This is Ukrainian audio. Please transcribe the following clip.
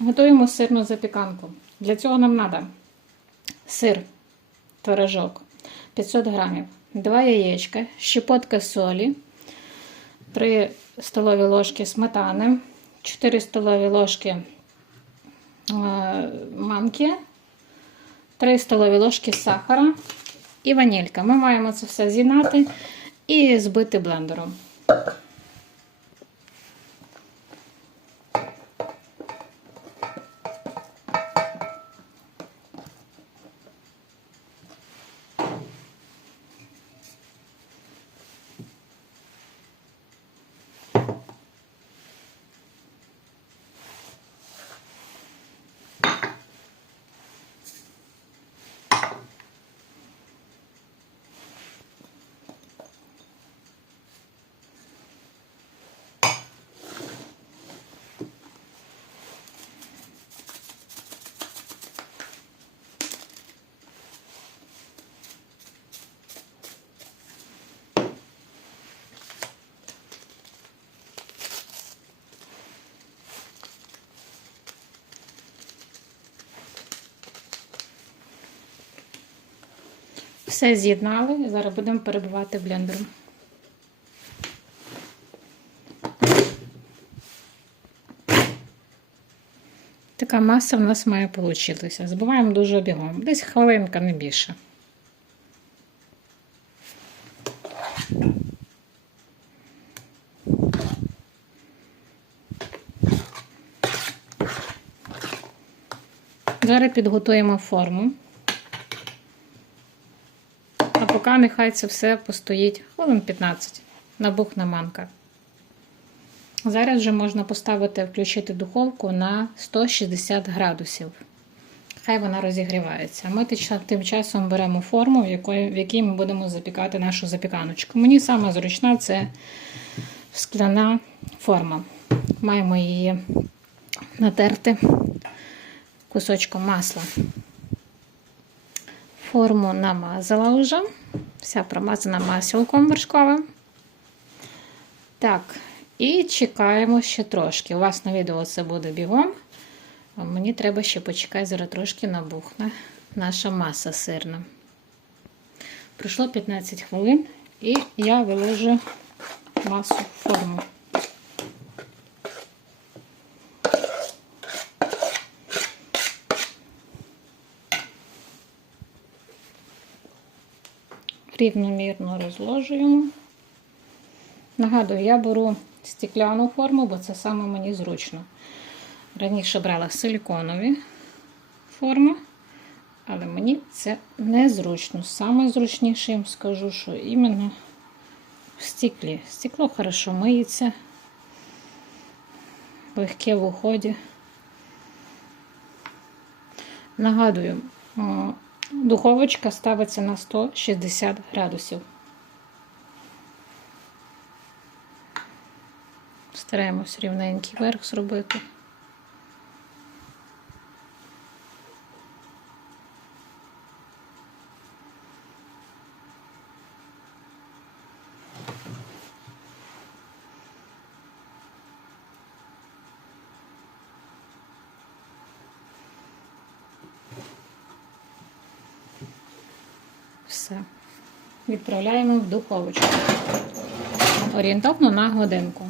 Готуємо сирну запіканку. Для цього нам треба сир, творожок 500 грамів, 2 яєчка, щепотка солі, 3 столові ложки сметани, 4 столові ложки е, манки, 3 столові ложки сахара і ванілька. Ми маємо це все з'єднати і збити блендером. Все з'єднали, зараз будемо перебивати блендером. Така маса в нас має получитися. Збиваємо дуже обігом. Десь хвилинка, не більше. Зараз підготуємо форму. Поки нехай це все постоїть хвилин 15. Набухне манка. Зараз вже можна поставити, включити духовку на 160 градусів. Хай вона розігрівається. Ми тим часом беремо форму, в якій ми будемо запікати нашу запіканочку. Мені саме зручна це скляна форма. Маємо її натерти кусочком масла. Форму намазала вже. Вся промазана маслом вершковим. Так, і чекаємо ще трошки. У вас на відео це буде бігом. Мені треба ще почекати, зараз трошки набухне наша маса сирна. Пройшло 15 хвилин, і я виложу масу в форму. Рівномірно розложуємо. Нагадую, я беру стекляну форму, бо це саме мені зручно. Раніше брала силіконові форми, але мені це незручно. Саме зручніше їм скажу, що іменно в стеклі. Стекло хорошо миється, легке в уході. Нагадую, духовочка ставиться на 160 градусів. Стараємось рівненький верх зробити. Все. Відправляємо в духовочку. Орієнтовно на годинку.